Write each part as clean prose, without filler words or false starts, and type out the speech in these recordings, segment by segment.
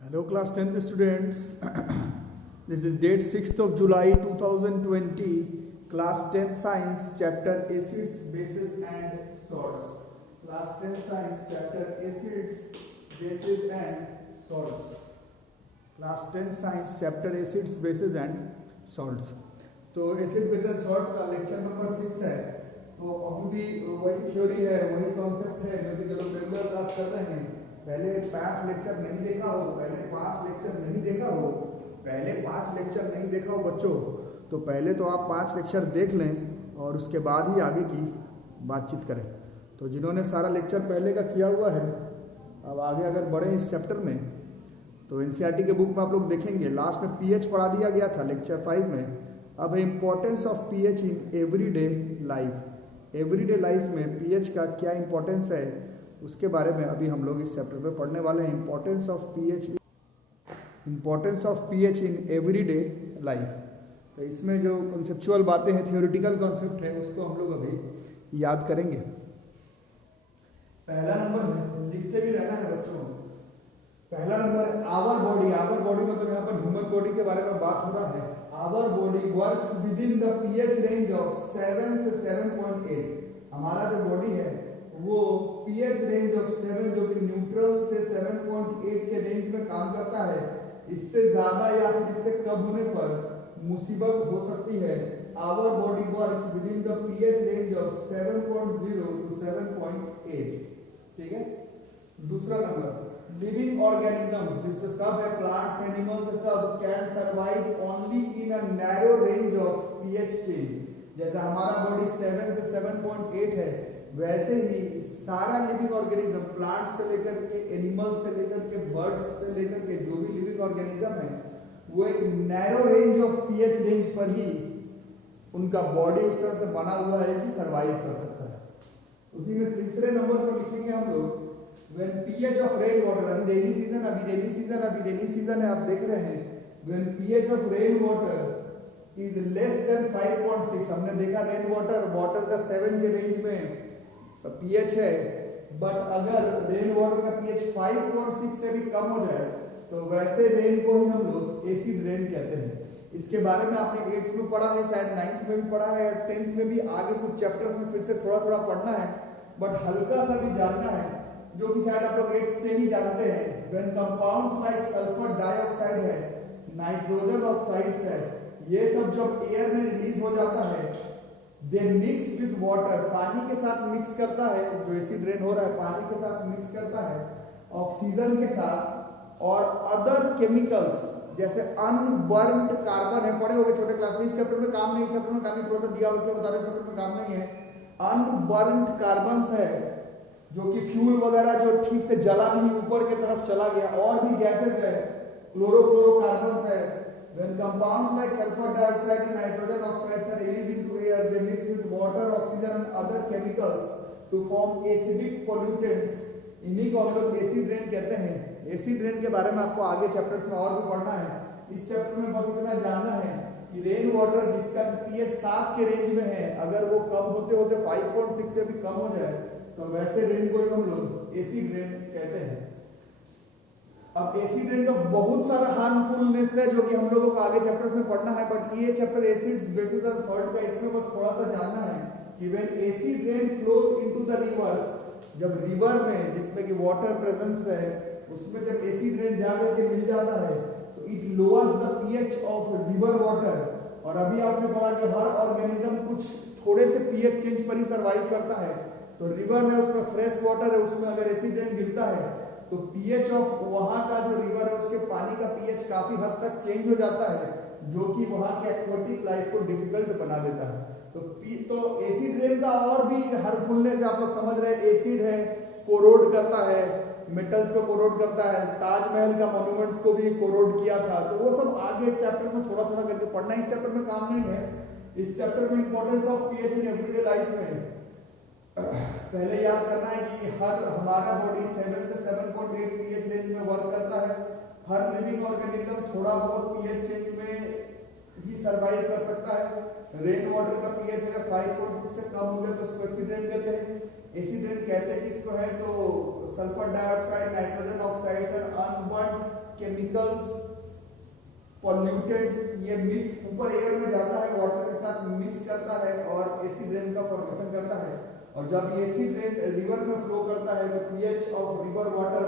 Hello class 10th students. This is date 6th of July 2020, class 10 science chapter acids, bases and salts. Class 10 science chapter acids, bases and salts. Class 10 science chapter acids, bases and salts. तो acid base and salt का lecture number 6 है। तो अभी भी वही theory है, वही concept है जो कि जो लोग रेगुलर क्लास कर रहे हैं। पहले 5 लेक्चर नहीं देखा हो, पहले 5 लेक्चर नहीं देखा हो बच्चों, तो पहले तो आप 5 लेक्चर देख लें और उसके बाद ही आगे की बातचीत करें। तो जिन्होंने सारा लेक्चर पहले का किया हुआ है, अब आगे अगर बढ़े इस चैप्टर में तो एनसीईआरटी के बुक में आप लोग देखेंगे लास्ट में पीएच पढ़ा दिया गया था लेक्चर 5 में। अब importance of pH in everyday life. Everyday life में पीएच का क्या इम्पोर्टेंस है उसके बारे में अभी हम लोग इस चैप्टर में पढ़ने वाले हैं। Importance of pH in everyday life. तो इसमें जो कंसेप्चुअल बातें हैं, थियोरेटिकल कॉन्सेप्ट है, उसको हम लोग अभी याद करेंगे। पहला नंबर है, लिखते भी रहना है बच्चों। पहला नंबर है आवर बॉडी। आवर बॉडी मतलब यहाँ पर ह्यूमन बॉडी के बारे में बात हो रहा है। Our body works within the pH range of 7 से 7.8। हमारा जो बॉडी है वो पीएच रेंज ऑफ 7 जो कि न्यूट्रल से 7.8 के रेंज में काम करता है। इससे ज्यादा या फिर इससे कम होने पर मुसीबत हो सकती है। Our body works within the pH range of 7.0 to 7.8। ठीक है। दूसरा नंबर लिविंग ऑर्गेनिजम्स, जिसमें सब है प्लांट्स, एनिमल्स, सब can survive only in a narrow range of pH change. जैसे हमारा बॉडी 7 से 7.8 है, वैसे ही सारा लिविंग ऑर्गेनिज्म, प्लांट से लेकर के एनिमल्स से लेकर के बर्ड्स से लेकर के जो भी लिविंग ऑर्गेनिज्म है वो एक narrow range of pH range पर ही उनका बॉडी उस तरह से बना हुआ है कि सर्वाइव कर सकता है। उसी में तीसरे नंबर पर लिखेंगे हम लोग when pH of rain water। अभी रेनी सीजन है, आप देख रहे हैं। when pH of rain water is less than 5.6। हमने देखा रेन वाटर का 7 के रेंज में pH है, बट अगर रेन वाटर का pH 5.6 से भी कम हो जाए तो वैसे रेन को ही हम लोग एसिड रेन कहते हैं। इसके बारे में आपने 8th में पढ़ा है, शायद 9th में भी पढ़ा है, 10th में भी। आगे कुछ चैप्टर्स में फिर से थोड़ा थोड़ा पढ़ना है, बट हल्का सा भी जानना है, जो कि शायद आप लोग 8th से ही जानते हैं। When compounds like sulphur dioxide है, नाइट्रोजन ऑक्साइड्स है, ये सब जब एयर में रिलीज हो जाता है, दे मिक्स विद वाटर, पानी के साथ मिक्स करता है। जो एसिड रेन हो रहा है पानी के साथ मिक्स करता है, ऑक्सीजन के साथ और अदर केमिकल्स जैसे अनबर्न्ड कार्बन है, पढ़े होंगे छोटे क्लास में। इस चैप्टर में काम नहीं, इस चैप्टर में काम थोड़ा सा दिया उसको बता रहे, इस चैप्टर में काम नहीं है। अनबर्न्ड कार्बन्स है जो कि फ्यूल वगैरह जो ठीक से जला नहीं, ऊपर की तरफ चला गया। और भी गैसेस है, क्लोरोफ्लोरोकार्बन्स है। When compounds like sulfur dioxide and nitrogen oxides are released into air, they mix with water, oxygen and other chemicals to form acidic pollutants। इन्हीं को हम लोग एसिड रेन कहते हैं। एसिड रेन के बारे में आपको आगे चैप्टर्स में और भी पढ़ना है। इस चैप्टर में बस इतना जानना है कि रेन वाटर जिसका पीएच 7 के रेंज में है, अगर वो कम होते होते 5.6 से भी कम हो जाए तो वैसे रेन को ही हम लोग एसिड रेन कहते हैं। अब एसिड रेन का बहुत सारा हार्मफुलनेस है जो कि हम लोगों को आगे चैप्टर्स में पढ़ना है, बट ये चैप्टर एसिड्स, बेसिस और सॉल्ट का, इसमें बस थोड़ा सा जानना है कि when acid rain flows into the reverse, जब रिवर में जिसमें कि वाटर प्रेजेंस है उसमें जब एसिड रेन जाकर के मिल जाता है तो it lowers the pH of river water. और अभी आपने पढ़ा कि हर ऑर्गेनिज्म कुछ थोड़े से पीएच चेंज पर ही सर्वाइव करता है। तो रिवर है, उसमें फ्रेश वाटर है, उसमें अगर एसिड रेन गिरता है तो पीएच ऑफ वहां का जो रिवर है उसके पानी का पीएच काफी हद तक चेंज हो जाता है, जो कि वहां के एक्वेटिक लाइफ को डिफिकल्ट बना देता है। तो एसिड रेन का और भी हार्मफुलनेस आप लोग समझ रहे हैं। एसिड है, कोरोड करता है, मेटल्स को कोरोड करता है, ताजमहल का मॉन्यूमेंट्स को भी कोरोड किया था। तो वो सब आगे चैप्टर में थोड़ा थोड़ा करके पढ़ना, इस चैप्टर में काम नहीं है। इस चैप्टर में importance of pH in everyday life में पहले याद करना है कि हमारा बॉडी 7 से 7.8 पीएच रेंज में वर्क करता है। हर लिविंग ऑर्गेनिज्म थोड़ा बहुत पीएच चेंज में ही सर्वाइव कर सकता है। रेन वाटर का पीएच अगर 5.6 से कम हो गया तो उसको एसिड रेन कहते हैं। एसिड रेन कहते हैं किसको है, तो सल्फर डाइऑक्साइड, नाइट्रोजन ऑक्साइड्स और अनबर्न्ड केमिकल्स, पॉल्यूटेंट्स, ये मिक्स ऊपर एयर में जाता है, वाटर के साथ मिक्स करता है और एसिड रेन का फॉर्मेशन करता है। और जब ये एसिड रेन रिवर में फ्लो करता है तो pH of river water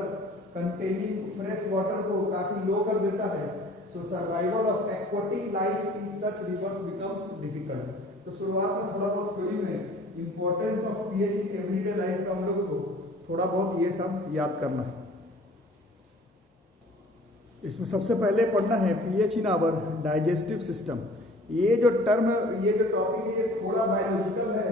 containing fresh water को काफी लो कर देता है। So survival of aquatic life in such rivers becomes difficult. तो शुरुआत में थोड़ा बहुत थ्योरी में importance of pH in everyday life का हम लोग को थोड़ा बहुत ये सब याद करना है। इसमें सबसे पहले पढ़ना है pH in our digestive system. ये जो टर्म, ये जो टॉपिक है, ये थोड़ा बायोलॉजिकल है,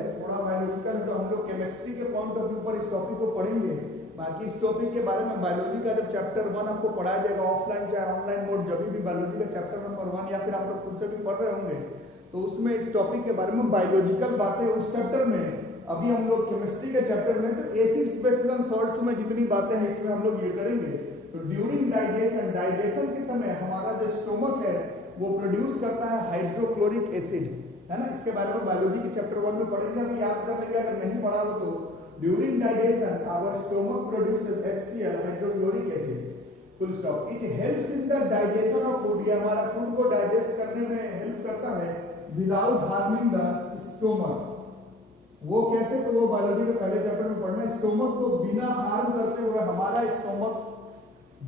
तो हम लोग केमिस्ट्री के पॉइंट ऑफ व्यू पर इस टॉपिक को पढ़ेंगे। बाकी इस टॉपिक के बारे में बायोलॉजी का जब चैप्टर 1 आपको पढ़ाया जाएगा ऑफलाइन चाहे ऑनलाइन मोड, जब भी बायोलॉजी का चैप्टर नंबर 1 या फिर आप लोग खुद से भी पढ़ रहे होंगे तो उसमें इस टॉपिक के बारे में बायोलॉजिकल बातें उस चैप्टर में। अभी हम लोग केमिस्ट्री के चैप्टर में तो एसिड्स बेसिस एंड सॉल्ट्स में जितनी बातें हैं इसमें हम लोग ये करेंगे। तो ड्यूरिंग डाइजेशन के समय हमारा जो स्टोमक है वो प्रोड्यूस करता है हाइड्रोक्लोरिक एसिड, है ना। इसके बारे में बायोलॉजी के चैप्टर 1 में पढ़ेंगे, अभी याद कर लेंगे अगर नहीं पढ़ा हो तो। During digestion our stomach produces HCl hydrochloric acid, full stop. It helps in the digestion of food, ये हमारा फूड को डाइजेस्ट करने में हेल्प करता है विदाउट हार्मिंग द स्टोमक। वो कैसे, तो वो बायोलॉजी के पहले चैप्टर में पढ़ना है। स्टोमक को बिना हार्म करते हुए हमारा स्टोमक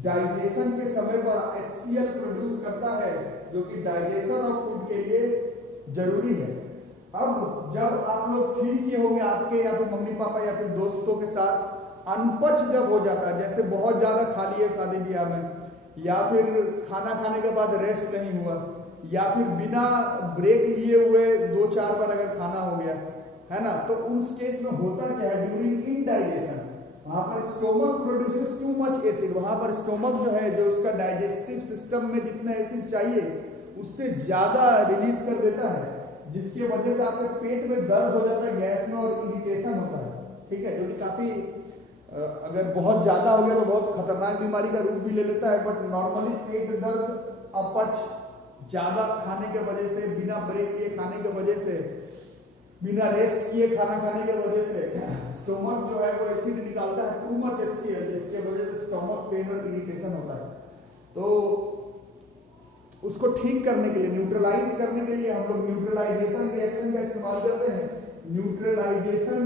डाइजेशन के समय पर HCl प्रोड्यूस करता है जो कि डाइजेशन ऑफ फूड के लिए जरूरी है। अब जब आप लोग फील किए होंगे आपके या फिर मम्मी पापा या फिर दोस्तों के साथ अनपच जब हो जाता है, जैसे बहुत ज्यादा खा लिए शादी ब्याह में, या फिर खाना खाने के बाद रेस्ट नहीं हुआ, या फिर बिना ब्रेक लिए हुए 2-4 बार अगर खाना हो गया, है ना, तो उस केस में होता क्या है, ड्यूरिंग इनडाइजेशन वहां पर stomach produces too much acid, वहां पर स्टोमक जो है जो उसका डाइजेस्टिव सिस्टम में जितना एसिड चाहिए उससे ज्यादा रिलीज कर देता है, जिसकी वजह से आपके पेट में दर्द हो जाता है, गैस में और इरिटेशन होता है, ठीक है, जो कि काफी अगर बहुत ज्यादा हो गया तो बहुत खतरनाक बीमारी का रूप भी ले लेता है। बट नॉर्मली पेट दर्द, अपच, ज्यादा खाने के वजह से, बिना ब्रेक किए खाने के वजह से, बिना रेस्ट किए खाना खाने की वजह से स्टोमक जो है वो एसिड निकालता है, टू मच HCl, जिसके वजह से स्टोमक पेन और इरिटेशन होता है। तो उसको ठीक करने के लिए, न्यूट्रलाइज करने के लिए हम लोग न्यूट्रलाइजेशन रिएक्शन का इस्तेमाल करते हैं। न्यूट्रलाइजेशन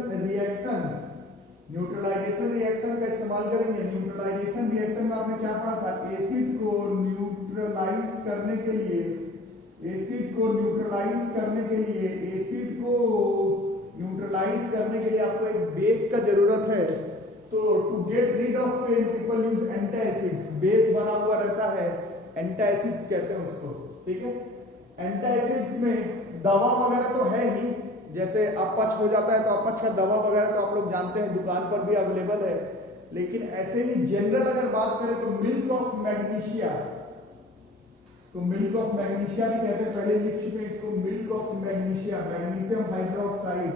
रिएक्शन का इस्तेमाल करेंगे। न्यूट्रलाइजेशन रिएक्शन में आपने क्या पढ़ा था, एसिड को न्यूट्रलाइज करने के लिए, आपको एक बेस का जरूरत है। तो to get rid of pain people use antacids, base बना हुआ रहता है, एंटासिड्स कहते हैं उसको, ठीक है। एंटासिड्स में दवा वगैरह तो है ही, जैसे अपच हो जाता है तो अपच का दवा वगैरह तो आप लोग जानते हैं दुकान पर भी अवेलेबल है, लेकिन ऐसे ही जनरल अगर बात करें तो मिल्क ऑफ मैग्नीशिया, तो मिल्क ऑफ मैग्नीशिया भी कहते हैं, पहले लिख चुके हैं इसको, milk of magnesia, magnesium hydroxide,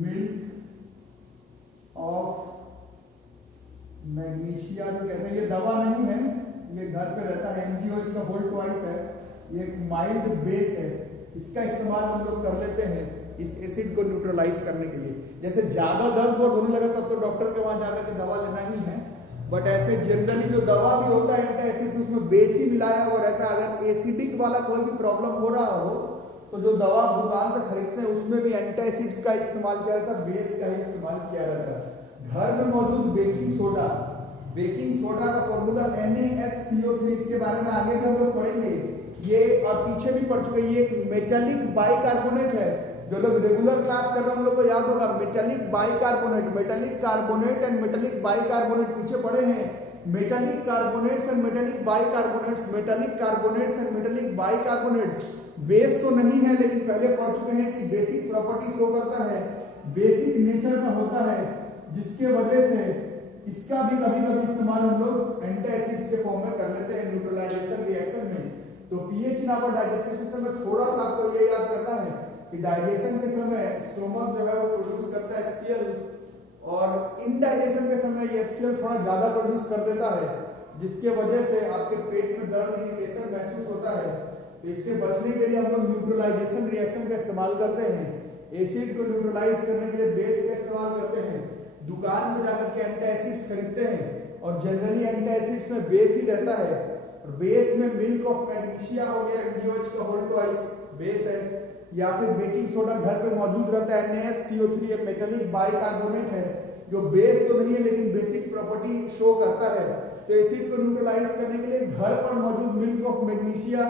milk of magnesia जो कहते हैं, ये दवा नहीं है, ये घर पे रहता है, MgO का होल ट्वाइस है, ये एक माइल्ड बेस है, इसका इस्तेमाल हम लोग कर लेते हैं इस एसिड को न्यूट्रलाइज करने के लिए। जैसे ज्यादा दर्द बहुत होने लगा तब तो डॉक्टर के वहां जाकर के दवा लेना ही है, बट ऐसे जनरली जो दवा भी होता है एंटासिड उसमें बेस ही मिलाया हुआ रहता है। अगर एसिडिक वाला कोई भी प्रॉब्लम हो रहा हो तो जो दवा आप दुकान से खरीदते हैं उसमें भी एंटासिड्स का इस्तेमाल किया जाता है, बेस का ही इस्तेमाल किया जाता है। घर में मौजूद बेकिंग सोडा का फॉर्मूला NaHCO3, इसके बारे में आगे भी हम लोग पढ़ेंगे, ये और पीछे भी पढ़ चुके। ये एक मेटालिक बाइकार्बोनेट है, जो लोग रेगुलर क्लास कर रहे हैं उन लोग को याद होगा, metallic bicarbonate, metallic carbonate and metallic bicarbonate पीछे पढ़े हैं। Metallic carbonates and metallic bicarbonates, metallic carbonates and metallic bicarbonates base तो नहीं है, लेकिन पहले पढ़ चुके हैं कि बेसिक प्रॉपर्टी शो करता है, बेसिक नेचर का होता है, जिसके वजह से इसका भी कभी कभी इस्तेमाल हम लोग एंटासिड्स के फॉर्म में कर लेते हैं न्यूट्रलाइजेशन रिएक्शन में। तो pH in our digestive system में थोड़ा सा आपको ये याद करना है कि डाइजेशन के समय स्टोमक जो है वो प्रोड्यूस करता है HCl, और इनडाइजेशन के समय ये HCl थोड़ा ज्यादा प्रोड्यूस कर देता है, जिसके वजह से आपके पेट में दर्द, इरिटेशन महसूस होता है। तो इससे बचने के लिए हम लोग न्यूट्रलाइजेशन रिएक्शन का इस्तेमाल करते हैं, एसिड को न्यूट्रलाइज करने के लिए बेस का इस्तेमाल करते हैं, दुकान में जाकर के एंटासिड्स खरीदते हैं और जनरली एंटासिड्स में बेस ही रहता है, और बेस में मिल्क ऑफ मैग्नीशिया हो गया, MgOH का होल ट्वाइस बेस है, या फिर बेकिंग सोडा घर पे मौजूद रहता है NaHCO3, ये मेटालिक बाइकार्बोनेट है जो बेस तो नहीं है लेकिन बेसिक प्रॉपर्टी शो करता है। तो एसिड को न्यूट्रलाइज करने के लिए घर पर मौजूद मिल्क ऑफ मैग्नीशिया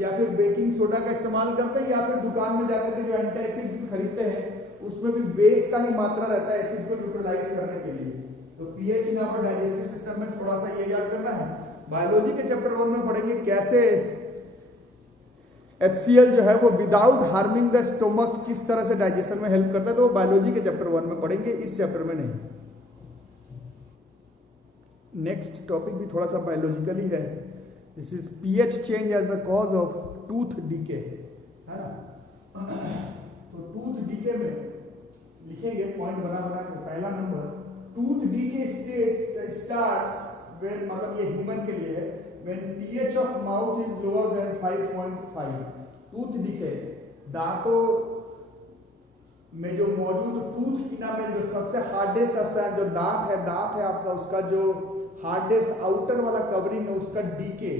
या फिर बेकिंग सोडा का इस्तेमाल करते हैं, या फिर दुकान में जाकर के जो एंटासिड्स भी खरीदते हैं उसमें भी बेस का ही मात्रा रहता है एसिड को न्यूट्रलाइज करने के लिए। तो pH in our digestive system में थोड़ा सा ये याद करना है। बायोलॉजी के चैप्टर 1 में पढ़ेंगे कैसे HCl जो है वो विदाउट हार्मिंग द स्टोमक किस तरह से डाइजेशन में हेल्प करता है, तो वो बायोलॉजी के चैप्टर 1 में पढ़ेंगे, इस चैप्टर में नहीं। नेक्स्ट टॉपिक भी थोड़ा सा बायोलॉजिकल ही है। This is pH change as the cause of tooth decay, है ना। तो टूथ डीके में लिखेंगे पॉइंट बना बना के। पहला number, tooth decay starts when, मतलब ये ह्यूमन के लिए है, when pH of mouth is lower than 5.5। Tooth decay दांतों में जो मौजूद टूथ इनामेल, जो सबसे हार्डेस्ट सब्सटेंस, जो दांत है आपका, उसका जो हार्डेस्ट आउटर वाला कवरिंग है उसका डीके,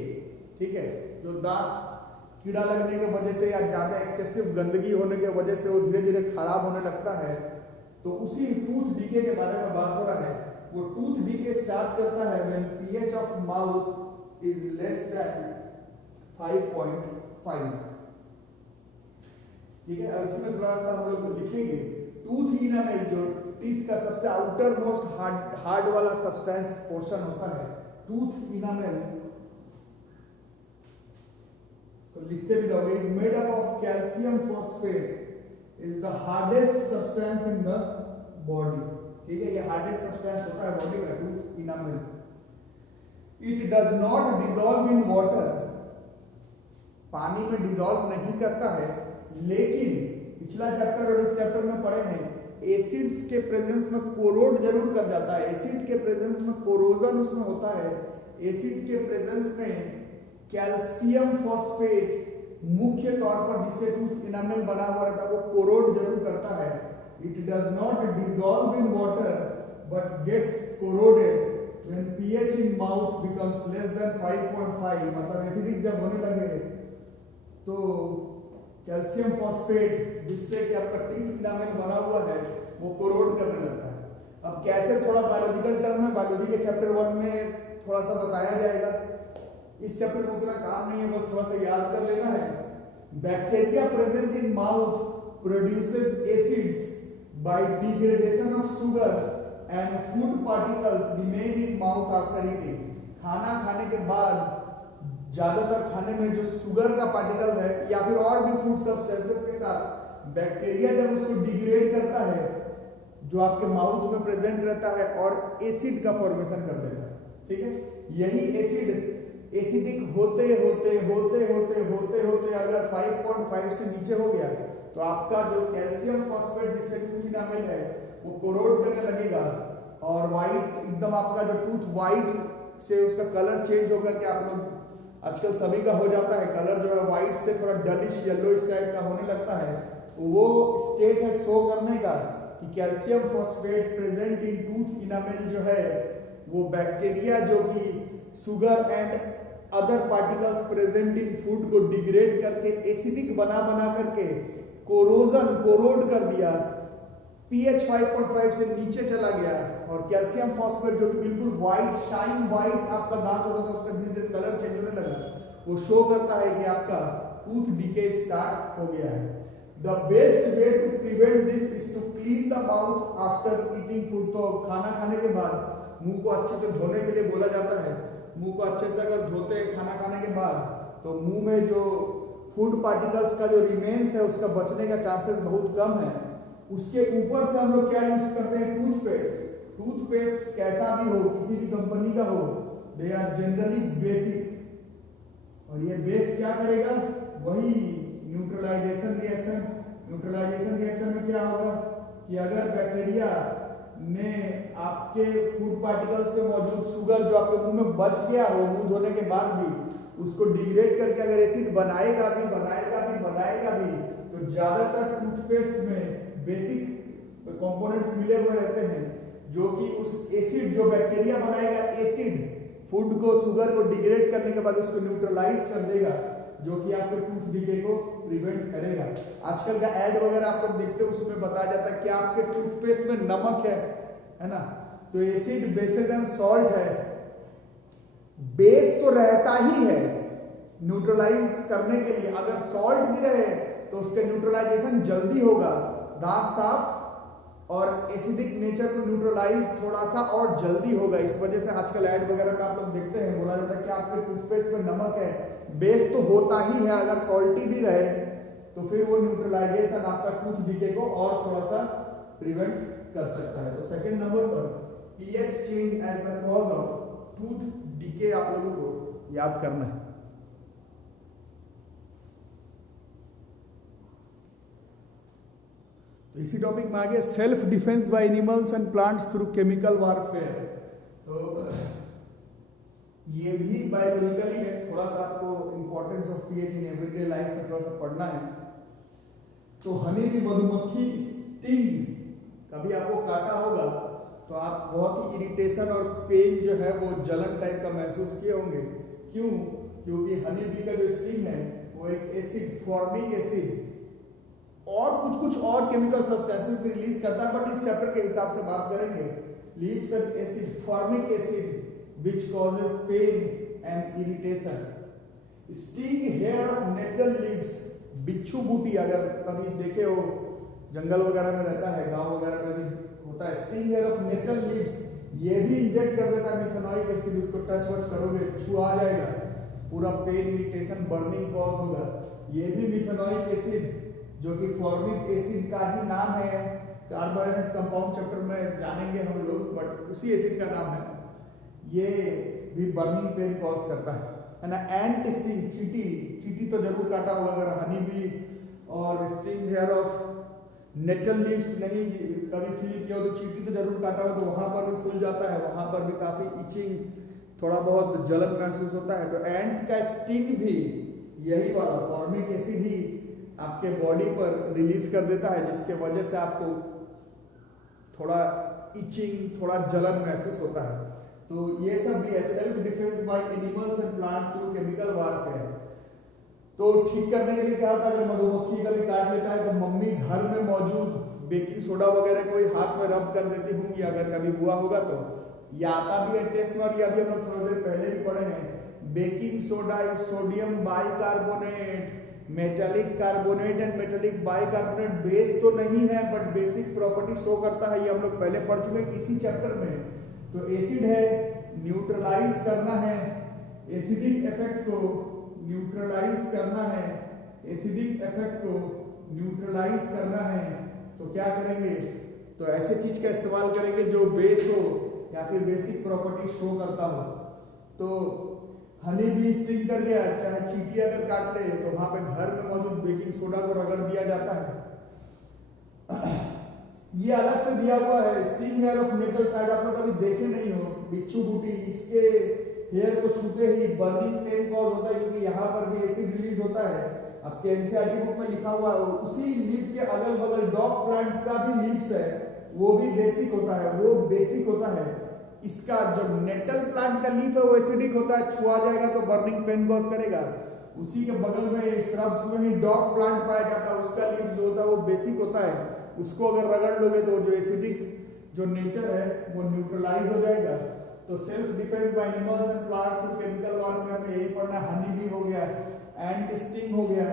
ठीक है, जो दांत कीड़ा लगने की वजह से या ज्यादा एक्सेसिव गंदगी होने की वजह से वो धीरे धीरे खराब होने लगता है, तो उसी टूथ डीके के बारे में बात हो रहा है। वो टूथ डीके स्टार्ट करता है when pH of mouth is less than 5.5, ठीक है। अब इसमें थोड़ा सा हम लोग लिखेंगे टूथ इनामेल, जो टीथ का सबसे आउटर मोस्ट हार्ड वाला सब्सटेंस पोर्शन होता है, टूथ इनामेल, तो लिखते भी रहोगे, is made up of calcium phosphate, is the hardest substance in the body, ठीक है, ये हार्डेस्ट सब्सटेंस होता है बॉडी का, tooth enamel. It does not dissolve in water, पानी में डिसॉल्व नहीं करता है, लेकिन पिछला चैप्टर और इस चैप्टर में पढ़े हैं एसिड्स के प्रेजेंस में कोरोड जरूर कर जाता है। एसिड के प्रेजेंस में कोरोजन उसमें होता है। एसिड के प्रेजेंस में कैल्शियम फॉस्फेट मुख्य तौर पर जिससे टूथ इनामेल बना हुआ रहता है वो कोरोड जरूर करता है। It does not dissolve in water but gets corroded when pH in mouth becomes less than 5.5, मतलब एसिडिक जब होने लगे तो कैल्शियम फॉस्फेट जिससे कि आपका टीथ इनामेल बना हुआ है वो कोरोड करने लगता है। अब कैसे, थोड़ा बायोलॉजिकल टर्म है, बायोलॉजी के चैप्टर 1 में थोड़ा सा बताया जाएगा, इस चैप्टर में उतना काम नहीं है, बस थोड़ा सा याद कर लेना है। Bacteria present in mouth produces acids bye degradation of sugar and food particles remain in mouth after eating। खाना खाने के बाद ज्यादातर खाने में जो शुगर का पार्टिकल है या फिर और भी फूड सब्सटेंसेस के साथ बैक्टीरिया जब उसको डिग्रेड करता है जो आपके माउथ में प्रेजेंट रहता है और एसिड का फॉर्मेशन कर देता है, ठीक है। यही एसिड एसिडिक होते होते होते होते होते होते अगर 5.5 से नीचे हो गया तो आपका जो कैल्शियम फॉस्फेट जिससे टूथ इनामेल है वो कोरोड करने लगेगा और वाइट एकदम आपका जो टूथ वाइट से उसका कलर चेंज होकर के, आप लोग आजकल सभी का हो जाता है कलर जो है वाइट से थोड़ा डलिश येलोइश टाइप का होने लगता है, वो स्टेट है शो करने का कि calcium phosphate present in tooth enamel जो है वो बैक्टीरिया जो कि sugar and other particles present in food को डिग्रेड करके एसिडिक बना बना करके कोरोजन कोरोड कर दिया, पीएच 5.5 से नीचे चला गया और कैल्शियम फॉस्फेट जो कि बिल्कुल व्हाइट शाइन व्हाइट आपका दांत होता था उसका धीरे धीरे कलर चेंज होने लगा, वो शो करता है कि आपका टूथ डीके स्टार्ट हो गया है। The best way to prevent this is to clean the mouth after eating food. तो खाना खाने के बाद मुंह को अच्छे से धोने के लिए बोला जाता है। मुंह को अच्छे से अगर धोते खाना खाने के बाद तो मुंह में जो फूड पार्टिकल्स का जो रिमेन्स है उसका बचने का चांसेस बहुत कम है। उसके ऊपर से हम लोग क्या यूज करते हैं, टूथपेस्ट। टूथपेस्ट कैसा भी हो, किसी भी कंपनी का हो, दे आर जनरली बेसिक। और ये बेस क्या करेगा, वही न्यूट्रलाइजेशन रिएक्शन। न्यूट्रलाइजेशन रिएक्शन में क्या होगा कि अगर बैक्टीरिया ने आपके फूड पार्टिकल्स के मौजूद शुगर जो आपके मुंह में बच गया हो मुंह धोने के बाद भी, उसको डिग्रेड करके अगर एसिड बनाएगा भी तो ज्यादातर टूथपेस्ट में बेसिक कंपोनेंट्स मिले हुए रहते हैं। जो कि उस एसिड, जो बैक्टीरिया बनाएगा एसिड, फूड को, शुगर को डिग्रेड करने के बाद उसको न्यूट्रलाइज कर देगा, जो कि आपके टूथ डीके को प्रिवेंट करेगा। आजकल का एड वगैरह आप लोग देखते हो, उसमें बताया जाता है कि आपके टूथपेस्ट में नमक है ना, तो एसिड, बेसेस एंड सॉल्ट है, बेस तो रहता ही है न्यूट्रलाइज करने के लिए, अगर सॉल्ट भी रहे तो उसके न्यूट्रलाइजेशन जल्दी होगा, दांत साफ और एसिडिक नेचर को न्यूट्रलाइज थोड़ा सा और जल्दी होगा। इस वजह से आजकल ऐड वगैरह में आप लोग देखते हैं, बोला जाता है कि आपके टूथपेस्ट में नमक है, बेस तो होता ही है, अगर सॉल्टी भी रहे तो फिर वो न्यूट्रलाइजेशन आपका टूथ डीके को और थोड़ा सा प्रिवेंट कर सकता है। तो सेकंड नंबर पर pH change as the cause of tooth decay आप लोगों को याद करना है। इसी टॉपिक में आगे self defence by animals and plants through chemical warfare. तो ये भी बायोलॉजिकली है, थोड़ा सा आपको importance of pH in everyday life में थोड़ा सा पढ़ना है। तो हनी भी, मधुमक्खी स्टिंग, कभी आपको काटा होगा तो आप बहुत ही इरिटेशन और पेन जो है वो जलन टाइप का महसूस किए होंगे। क्यों? क्योंकि हनी बी का जो स्टिंग है वो एक एसिड, फॉर्मिक एसिड और कुछ और केमिकल सब्सटेंसेस भी रिलीज करता है, बट इस चैप्टर के हिसाब से बात करेंगे। Leaves an acid, formic acid which causes pain and irritation. Sting hair of nettle leaves, बिच्छू बूटी अगर कभी देखे हो, जंगल वगैरह में रहता है, गांव वगैरह में भी होता है। Sting hair of nettle leaves, ये भी इंजेक्ट कर देता है मिथेनॉइक एसिड, उसको टच वच करोगे छुआ जाएगा, पूरा पेन, इरिटेशन, बर्निंग कॉज होगा। ये भी मिथेनॉइक एसिड, जो कि फॉर्मिक एसिड का ही नाम है, कार्बोहाइड्रेट्स कंपाउंड चैप्टर में जानेंगे हम लोग, बट उसी एसिड का नाम है। ये भी बर्निंग पेन कॉज करता है ना। एंट स्टिंग, चींटी, चींटी तो जरूर काटा होगा अगर हनी बी और sting hair of nettle leaves नहीं कभी फील किया हो तो चींटी तो जरूर काटा हो, तो वहां पर भी फूल जाता है, वहां पर भी काफी इचिंग, थोड़ा बहुत जलन महसूस होता है। तो एंट का स्टिंग भी यही वाला फॉर्मिक एसिड ही आपके बॉडी पर रिलीज कर देता है, जिसके वजह से आपको थोड़ा इचिंग, थोड़ा जलन महसूस होता है। तो ये सब भी है self defence by animals and plants through chemical warfare. तो ठीक करने के लिए क्या होता है, जब मधुमक्खी कभी काट लेता है तो मम्मी घर में मौजूद बेकिंग सोडा वगैरह कोई हाथ में रब कर देती होंगी, अगर कभी हुआ होगा तो। ये आता भी है टेस्ट में, और ये अभी हम लोग थोड़ी देर पहले भी पढ़े हैं। Baking soda is sodium bicarbonate, metallic carbonate and metallic bicarbonate. Base तो नहीं है बट बेसिक प्रॉपर्टी शो करता है, ये हम लोग पहले पढ़ चुके हैं इसी चैप्टर में। तो एसिड है, न्यूट्रलाइज करना है, एसिडिक इफेक्ट को न्यूट्रलाइज करना है, एसिडिक इफेक्ट को न्यूट्रलाइज करना है। तो क्या करेंगे, तो ऐसे चीज का इस्तेमाल करेंगे जो बेस हो या फिर बेसिक प्रॉपर्टी शो करता हो। तो हनी भी स्टिंग कर गया, चाहे चींटी अगर काट ले तो वहां पे घर में मौजूद बेकिंग सोडा को रगड़ दिया जाता है। ये अलग से दिया हुआ है, स्टिंग हेयर ऑफ नेटल, शायद आप लोग कभी देखे नहीं हो, बिच्छू बूटी, इसके हेयर को छूते ही बर्निंग पेन कॉज होता है, क्योंकि यहाँ पर भी एसिड रिलीज होता है। आपके एनसीईआरटी बुक में लिखा हुआ है, उसी लीफ के अगल बगल डॉग प्लांट का भी लीव्स है, वो भी बेसिक होता है, वो बेसिक होता है। इसका जो नेटल प्लांट का लीफ है वो एसिडिक होता है, छुआ जाएगा तो बर्निंग पेन कॉज करेगा। उसी के बगल में श्रब्स में ही डॉग प्लांट पाया जाता है, उसका लीफ जो होता है वो बेसिक होता है, उसको अगर रगड़ लोगे तो जो एसिडिक जो नेचर है वो न्यूट्रलाइज हो जाएगा। तो self defence by animals and plants through chemical warfare में यही पढ़ना, हनी बी हो गया, एंट स्टिंग हो गया,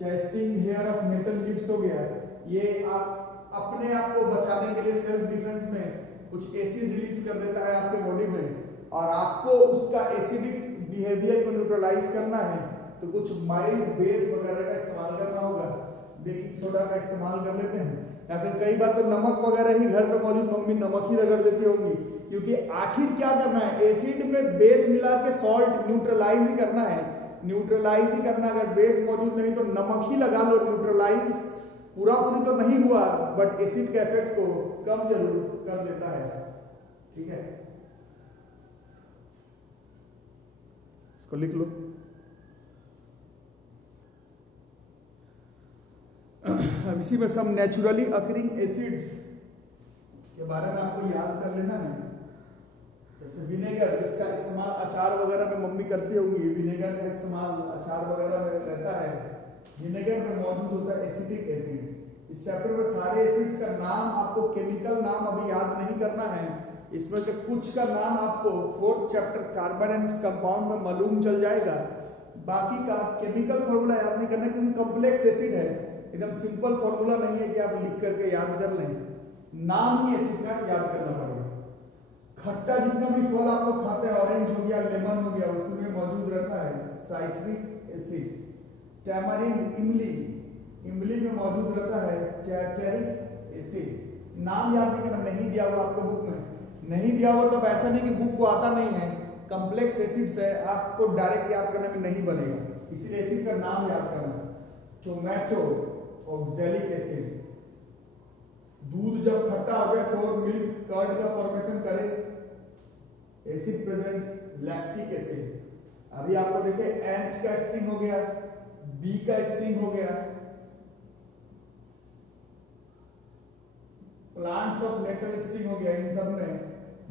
चाहे sting hair of nettle leaves हो गया। ये आप अपने आप को बचाने के लिए सेल्फ डिफेंस में कुछ एसिड रिलीज कर देता है आपके बॉडी में, और आपको उसका एसिडिक बिहेवियर को न्यूट्रलाइज करना है तो कुछ माइल्ड बेस वगैरह का इस्तेमाल करना होगा। बेकिंग सोडा का इस्तेमाल कर लेते हैं, या फिर कई बार तो नमक वगैरह ही घर पे मौजूद, मम्मी नमक ही रगड़ देती होंगी, क्योंकि आखिर क्या करना है, एसिड में बेस मिला के सॉल्ट न्यूट्रलाइज ही करना है, न्यूट्रलाइज ही करना। अगर बेस मौजूद नहीं तो नमक ही लगा लो, न्यूट्रलाइज पूरा पूरी तो नहीं हुआ बट एसिड के इफेक्ट को कम जरूर कर देता है। ठीक है, इसको लिख लो। अब इसी में सब नेचुरली अकरिंग एसिड्स के के बारे में आपको याद कर लेना है। जैसे विनेगर, जिसका इस्तेमाल अचार वगैरह में मम्मी करती होगी, विनेगर का इस्तेमाल अचार वगैरह में रहता है। विनेगर में मौजूद होता है एसिटिक एसिड। इस चैप्टर में सारे एसिड्स का नाम आपको, केमिकल नाम अभी याद नहीं करना है, इसमें से कुछ का नाम आपको 4th chapter carbon and compound में मालूम चल जाएगा। बाकी का केमिकल फॉर्मूला याद नहीं करना, क्योंकि कॉम्प्लेक्स एसिड है, एकदम सिंपल फॉर्मूला नहीं है कि आप लिख करके याद कर लें। नाम ही एसिड का याद करना पड़ेगा। खट्टा जितना भी फल आप लोग खाते हैं, ऑरेंज हो गया, लेमन हो गया, उसमें मौजूद रहता है साइट्रिक एसिड। टैमारिंड, इमली, इमली में मौजूद रहता है टैटरिक एसिड। नाम याद नहीं करना, नहीं दिया हुआ आपको बुक में, नहीं दिया हुआ तब ऐसा नहीं कि बुक को आता नहीं है, कॉम्प्लेक्स एसिड्स है, आपको डायरेक्ट याद करने में नहीं बनेगा, इसीलिए एसिड का नाम याद करना। Tomato, oxalic acid. दूध जब खट्टा हो गया, सोर मिल्क कर्ड का फॉर्मेशन करे, एसिड प्रेजेंट, लैक्टिक एसिड। अभी आपको देखिए एंट का स्टिंग हो गया, बी का स्टिंग हो गया, प्लांट्स ऑफ नेटल स्टिंग हो गया, इन सब में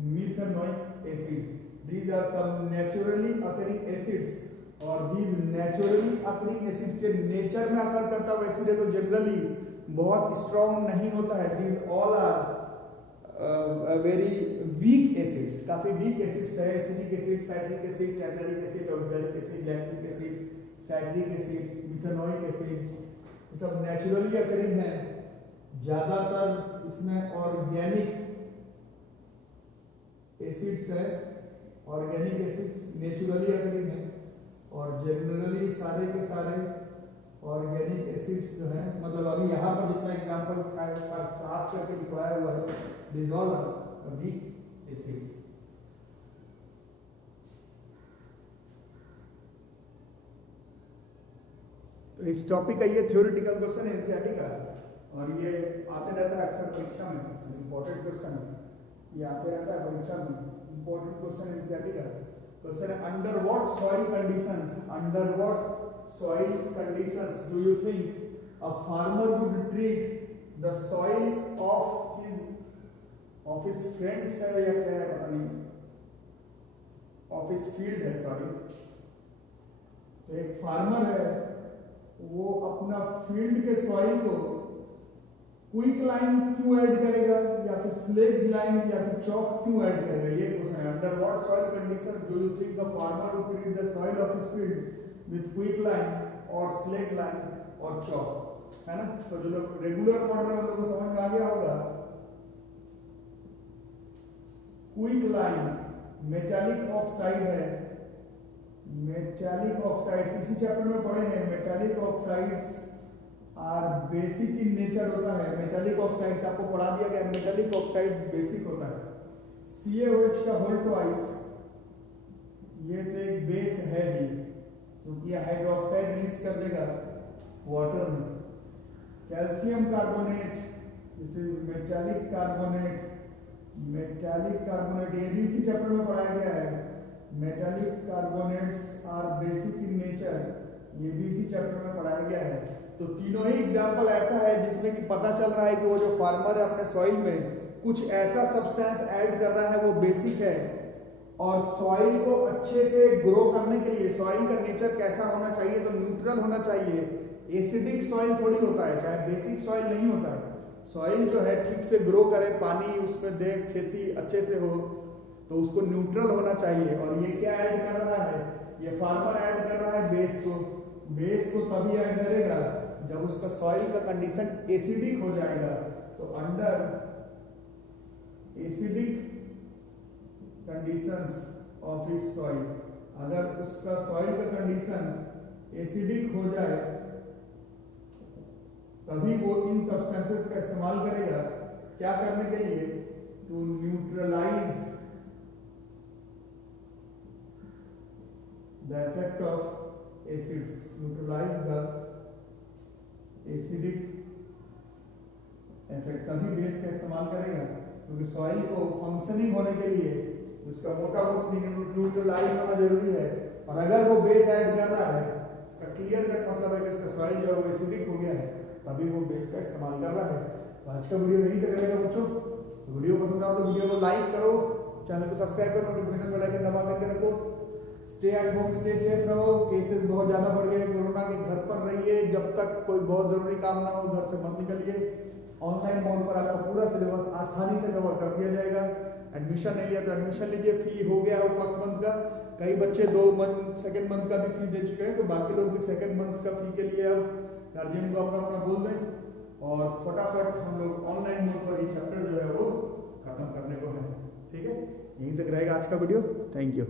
methanoic acid. These are some naturally occurring acids, और these naturally occurring acids से नेचर में अकर करता हुआ एसिड है, तो जनरली बहुत स्ट्रॉन्ग नहीं होता है। These all are very weak acids, काफी वीक एसिड्स है। Acidic acid, citric acid, tartaric acid, oxalic acid, lactic acid, citric acid, methanoic acid, ये सब नेचुरली अकरिंग है। ज्यादातर इसमें ऑर्गेनिक एसिड्स है, ऑर्गेनिक एसिड्स नेचुरली अकरिंग है, और जनरली सारे के सारे ऑर्गेनिक एसिड्स जो है, मतलब अभी यहाँ पर जितना एग्जाम्पल खास करके लिखवाया हुआ है, this all are weak acids. तो इस टॉपिक का ये थ्योरेटिकल क्वेश्चन है एनसीईआरटी का, और ये आते रहता है अक्सर परीक्षा में, इंपॉर्टेंट क्वेश्चन ये आते रहता है परीक्षा में, इंपॉर्टेंट क्वेश्चन एनसीईआरटी का क्वेश्चन है। Under what soil conditions, under what soil conditions do you think a farmer would treat the soil of his friends है या क्या है पता नहीं, ऑफ हिज फील्ड है, सॉरी। तो एक फार्मर है, वो अपना फील्ड के सॉइल को क्विक लाइन क्यों ऐड करेगा, या फिर स्लेग लाइन या फिर चॉक क्यों ऐड करेगा, ये क्वेश्चन है। Under what soil conditions do you think the farmer would treat the soil of his field with quick line और स्लेग लाइन और चॉक, है ना। तो जो लोग रेगुलर पढ़ रहे हैं उन लोगों को समझ में आ गया होगा। क्विक लाइन मेटालिक ऑक्साइड है, मेटालिक ऑक्साइड्स इसी चैप्टर में पढ़े हैं। Metallic oxides are basic in nature होता है, मेटालिक ऑक्साइड्स आपको पढ़ा दिया गया, मेटालिक ऑक्साइड्स बेसिक होता है। CaOH का होल ट्वाइस, ये तो एक बेस है ही, क्योंकि ये हाइड्रोक्साइड रिलीज कर देगा वाटर में। Calcium carbonate, this is metallic carbonate, metallic carbonate ये भी इसी चैप्टर में पढ़ाया गया है। Metallic carbonates are basic in nature, ये भी इसी चैप्टर में पढ़ाया गया है। तो तीनों ही एग्जाम्पल ऐसा है जिसमें कि पता चल रहा है कि वो जो फार्मर है अपने सॉइल में कुछ ऐसा सब्सटेंस ऐड कर रहा है, वो बेसिक है, और सॉइल को अच्छे से ग्रो करने के लिए सॉइल का नेचर कैसा होना चाहिए, तो न्यूट्रल होना चाहिए। एसिडिक सॉइल थोड़ी होता है, चाहे बेसिक सॉइल नहीं होता है। सॉइल जो है ठीक से ग्रो करे, पानी उसमें दे, खेती अच्छे से हो, तो उसको न्यूट्रल होना चाहिए। और ये क्या ऐड कर रहा है, ये फार्मर ऐड कर रहा है बेस को। बेस को तभी ऐड करेगा जब उसका सॉइल का कंडीशन एसिडिक हो जाएगा। तो under acidic conditions of his soil, अगर उसका सॉइल का कंडीशन एसिडिक हो जाए तभी वो इन सब्सटेंसेस का इस्तेमाल करेगा। क्या करने के लिए, to neutralise the effect of acids, neutralise the acidic effect, तभी बेस का इस्तेमाल करेगा, क्योंकि सॉइल को फंक्शनिंग होने के लिए उसका मोटा न्यूट्रलाइज होना जरूरी है। और अगर वो बेस ऐड कर रहा है, इसका क्लियर कट मतलब है कि इसका सॉइल जो है वो एसिडिक हो गया है, तभी वो बेस का इस्तेमाल कर रहा है। तो आज का वीडियो यही तक रहेगा बच्चों। वीडियो पसंद आओ तो वीडियो को लाइक करो, चैनल को सब्सक्राइब करो, नोटिफिकेशन बेल आइकन दबा करके रखो। Stay at home, stay safe रहो। केसेस बहुत ज़्यादा बढ़ गए कोरोना के, घर पर रहिए, जब तक कोई बहुत ज़रूरी काम ना हो घर से मत निकलिए। ऑनलाइन मोड पर आपका पूरा सिलेबस आसानी से कवर कर दिया जाएगा। एडमिशन नहीं लिया तो एडमिशन लीजिए, फी हो गया हो फर्स्ट मंथ का, कई बच्चे 2 मंथ सेकेंड मंथ का भी फी दे चुके हैं, तो बाकी लोग भी सेकेंड मंथ का फी के लिए अब गार्जियन को अपना अपना बोल दें और फटाफट हम लोग ऑनलाइन मोड पर ये चैप्टर जो है वो खत्म करने को है। ठीक है, यहीं तक रहेगा आज का वीडियो। Thank you.